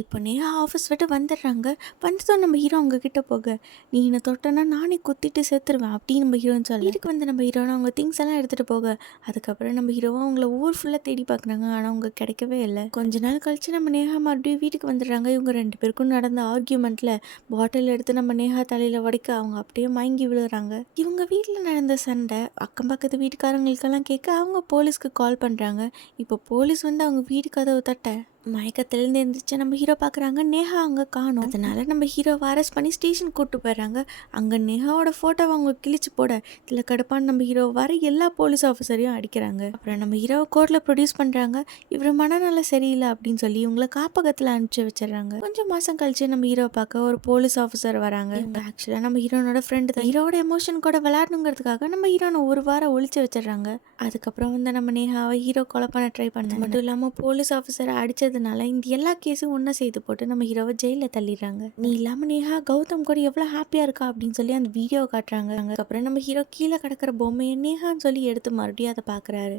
இப்போ நேஹா ஆஃபீஸ் விட்டு வந்துடுறாங்க. வந்ததும் நம்ம ஹீரோ அவங்க கிட்ட போக, "நீ என்ன தொட்டனா நானே குத்திட்டு செத்துருவேன்" அப்படின்னு நம்ம ஹீரோன்னு சொல்ல, வீட்டுக்கு வந்து நம்ம ஹீரோனா அவங்க திங்ஸ் எல்லாம் எடுத்துகிட்டு போக, அதுக்கப்புறம் நம்ம ஹீரோவும் அவங்கள ஊர் ஃபுல்லாக தேடி பார்க்குறாங்க. ஆனால் அவங்க கிடைக்கவே இல்லை. கொஞ்ச நாள் கழிச்சு நம்ம நேஹா மறுபடியும் வீட்டுக்கு வந்துடுறாங்க. இவங்க 2 பேருக்கும் நடந்த ஆர்கியூமெண்ட்டில் பாட்டில் எடுத்து நம்ம நேஹா தலையில் உடைக்க அவங்க அப்படியே மயங்கி விழுறாங்க. இவங்க வீட்டில் நடந்த சண்டை அக்கம் பக்கத்து வீட்டுக்காரங்களுக்கெல்லாம் கேட்க அவங்க போலீஸ்க்கு கால் பண்ணுறாங்க. இப்போ போலீஸ் வந்து அவங்க வீடு கதவு தட்ட, மயக்கத்திலேருந்து எந்திரிச்சு நம்ம ஹீரோ பார்க்குறாங்க. நேஹா அங்கே காணோம். அதனால நம்ம ஹீரோவை அரெஸ்ட் பண்ணி ஸ்டேஷன் கூப்பிட்டு போயிடுறாங்க. அங்கே நேஹாவோட ஃபோட்டோவை அவங்க கிழிச்சு போட, இதில் கடுப்பான நம்ம ஹீரோ வர எல்லா போலீஸ் ஆஃபீஸரையும் அடிக்கிறாங்க. அப்புறம் நம்ம ஹீரோவை கோர்ட்டில் ப்ரொடியூஸ் பண்ணுறாங்க. இவர் மனநல சரியில்லை அப்படின்னு சொல்லி இவங்களை காப்பகத்தில் அனுப்பிச்சு வச்சிடறாங்க. கொஞ்சம் மாதம் கழிச்சு நம்ம ஹீரோவை பார்க்க ஒரு போலீஸ் ஆஃபீஸர் வராங்க. ஆக்சுவலாக நம்ம ஹீரோனோட ஃப்ரெண்டு தான். ஹீரோட எமோஷன் கூட விளையாடணுங்கிறதுக்காக நம்ம ஹீரோனை ஒரு வாரம் ஒழிச்சு வச்சிடறாங்க. அதுக்கப்புறம் வந்து நம்ம நேஹாவை ஹீரோ கொலை பண்ண ட்ரை பண்ண மட்டும் இல்லாமல் போலீஸ் ஆஃபீஸரை அடிச்சதுனால இந்த எல்லா கேஸும் ஒன்றா செய்து போட்டு நம்ம ஹீரோவை ஜெயிலில் தள்ளிடுறாங்க. நீ இல்லாமல் நேஹா கௌதம் கூட எவ்வளோ ஹாப்பியாக இருக்கா அப்படின்னு சொல்லி அந்த வீடியோ காட்டுறாங்க. அதுக்கப்புறம் நம்ம ஹீரோ கீழே கிடக்கிற பொம்மையை நேஹான்னு சொல்லி எடுத்து மறுபடியும் அதை பார்க்குறாரு.